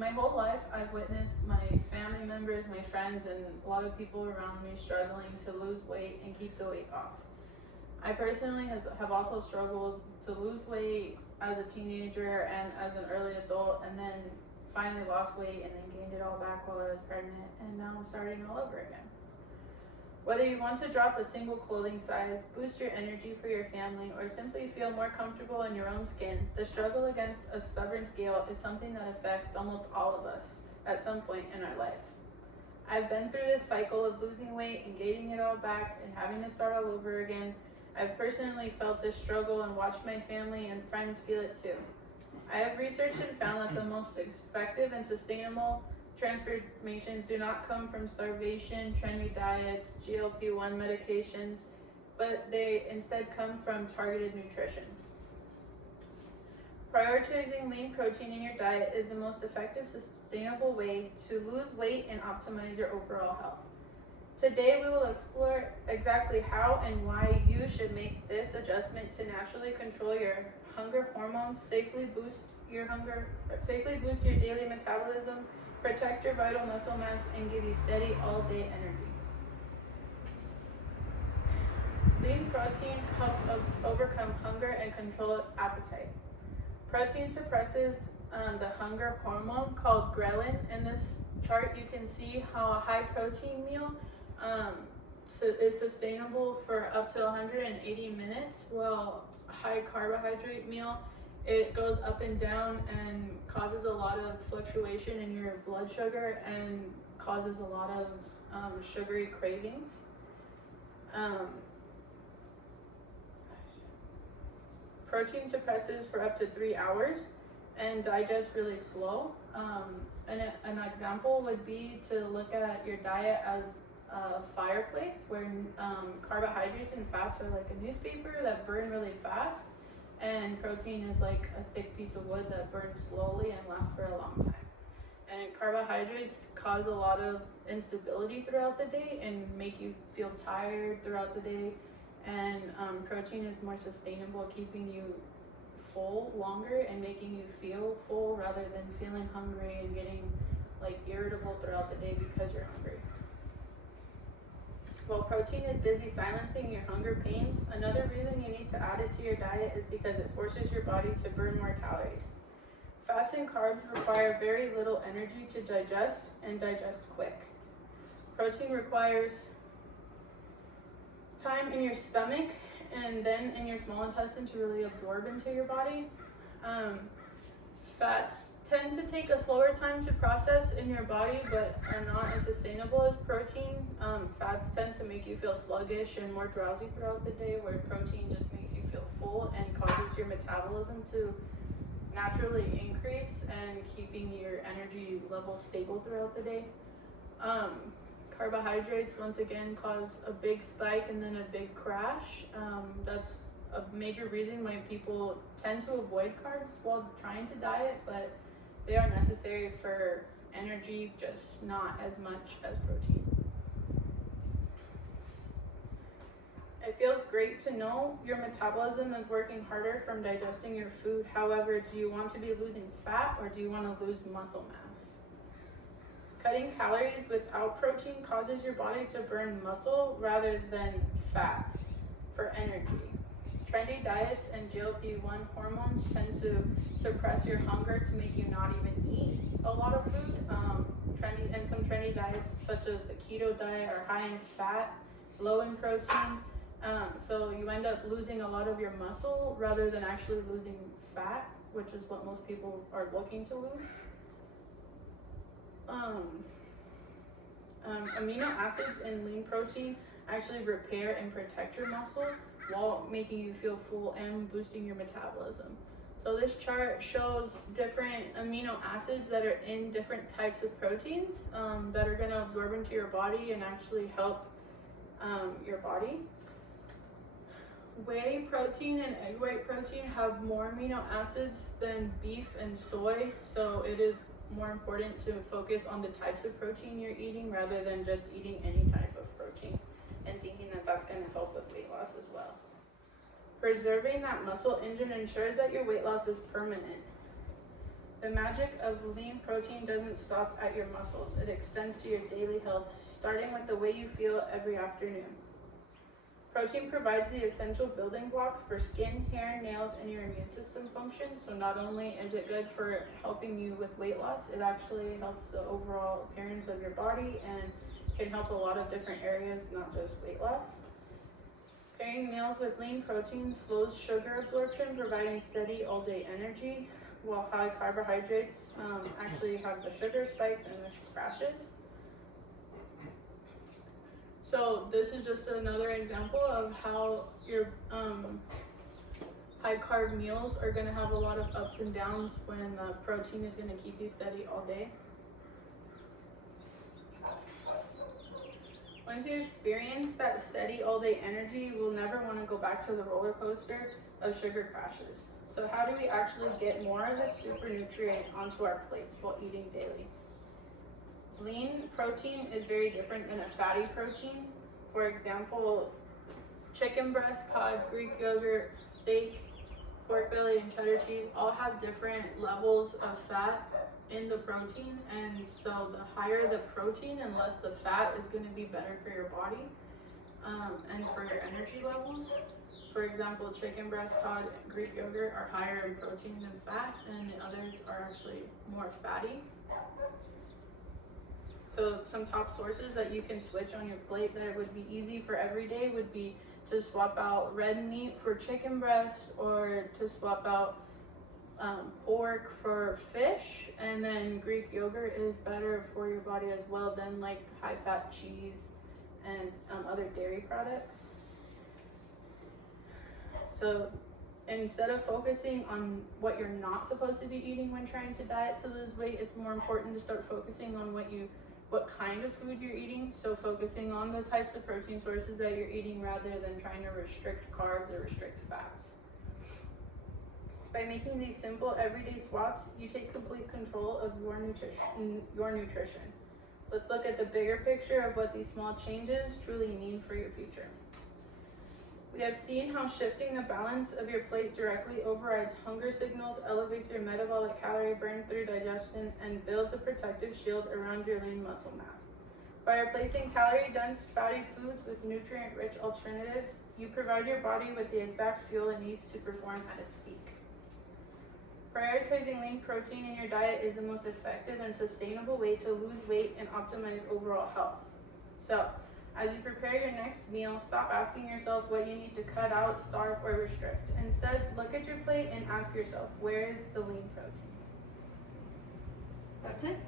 my whole life, I've witnessed my family members, my friends, and a lot of people around me struggling to lose weight and keep the weight off. I personally have also struggled to lose weight as a teenager and as an early adult, and then finally lost weight and then gained it all back while I was pregnant, and now I'm starting all over again. Whether you want to drop a single clothing size, boost your energy for your family, or simply feel more comfortable in your own skin, the struggle against a stubborn scale is something that affects almost all of us at some point in our life. I've been through this cycle of losing weight and gaining it all back and having to start all over again. I've personally felt this struggle and watched my family and friends feel it too. I have researched and found that the most effective and sustainable transformations do not come from starvation, trendy diets, GLP-1 medications, but they instead come from targeted nutrition. Prioritizing lean protein in your diet is the most effective, sustainable way to lose weight and optimize your overall health. Today, we will explore exactly how and why you should make this adjustment to naturally control your hunger hormones, safely boost your daily metabolism, protect your vital muscle mass, and give you steady all-day energy. Lean protein helps overcome hunger and control appetite. Protein suppresses the hunger hormone called ghrelin. In this chart, you can see how a high protein meal is sustainable for up to 180 minutes, while a high carbohydrate meal, it goes up and down and causes a lot of fluctuation in your blood sugar and causes a lot of sugary cravings. Protein suppresses for up to 3 hours and digests really slow. An example would be to look at your diet as a fireplace where carbohydrates and fats are like a newspaper that burn really fast, and protein is like a thick piece of wood that burns slowly and lasts for a long time. And carbohydrates cause a lot of instability throughout the day and make you feel tired throughout the day. And protein is more sustainable, keeping you full longer and making you feel full rather than feeling hungry and getting like irritable throughout the day because you're hungry. While protein is busy silencing your hunger pains, another reason you need to add it to your diet is because it forces your body to burn more calories. Fats and carbs require very little energy to digest and digest quick. Protein requires time in your stomach and then in your small intestine to really absorb into your body. Fats tend to take a slower time to process in your body but are not as sustainable as protein. Fats tend to make you feel sluggish and more drowsy throughout the day, where protein just makes you feel full and causes your metabolism to naturally increase and keeping your energy level stable throughout the day. Carbohydrates, once again, cause a big spike and then a big crash. That's a major reason why people tend to avoid carbs while trying to diet, but they are necessary for energy, just not as much as protein. It feels great to know your metabolism is working harder from digesting your food. However, do you want to be losing fat or do you want to lose muscle mass? Cutting calories without protein causes your body to burn muscle rather than fat for energy. Trendy diets and GLP-1 hormones tend to suppress your hunger to make you not even eat a lot of food. Some trendy diets such as the keto diet are high in fat, low in protein. So you end up losing a lot of your muscle rather than actually losing fat, which is what most people are looking to lose. Amino acids in lean protein actually repair and protect your muscle while making you feel full and boosting your metabolism. So this chart shows different amino acids that are in different types of proteins that are going to absorb into your body and actually help your body. Whey protein and egg white protein have more amino acids than beef and soy, so it is more important to focus on the types of protein you're eating rather than just eating any type of protein and thinking that that's going to help with weight loss as well. Preserving that muscle engine ensures that your weight loss is permanent. The magic of lean protein doesn't stop at your muscles. It extends to your daily health, starting with the way you feel every afternoon. Protein provides the essential building blocks for skin, hair, nails, and your immune system function. So not only is it good for helping you with weight loss, it actually helps the overall appearance of your body and can help a lot of different areas, not just weight loss. Pairing meals with lean protein slows sugar absorption, providing steady all-day energy, while high carbohydrates actually have the sugar spikes and the crashes. So this is just another example of how your high carb meals are going to have a lot of ups and downs when the protein is going to keep you steady all day. Once you experience that steady all day energy, you will never want to go back to the roller coaster of sugar crashes. So how do we actually get more of this super nutrient onto our plates while eating daily? Lean protein is very different than a fatty protein. For example, chicken breast, cod, Greek yogurt, steak, pork belly, and cheddar cheese all have different levels of fat in the protein, and so the higher the protein and less the fat is going to be better for your body and for your energy levels. For example, chicken breast, cod, and Greek yogurt are higher in protein than fat, and the others are actually more fatty. So some top sources that you can switch on your plate that it would be easy for every day would be to swap out red meat for chicken breast, or to swap out pork for fish, and then Greek yogurt is better for your body as well than like high fat cheese and other dairy products. So instead of focusing on what you're not supposed to be eating when trying to diet to lose weight, it's more important to start focusing on what kind of food you're eating. So focusing on the types of protein sources that you're eating rather than trying to restrict carbs or restrict fats. By making these simple everyday swaps, you take complete control of your nutrition. Let's look at the bigger picture of what these small changes truly mean for your future. We have seen how shifting the balance of your plate directly overrides hunger signals, elevates your metabolic calorie burn through digestion, and builds a protective shield around your lean muscle mass. By replacing calorie-dense fatty foods with nutrient-rich alternatives, you provide your body with the exact fuel it needs to perform at its peak. Prioritizing lean protein in your diet is the most effective and sustainable way to lose weight and optimize overall health. So, as you prepare your next meal, stop asking yourself what you need to cut out, starve, or restrict. Instead, look at your plate and ask yourself, where is the lean protein? That's it.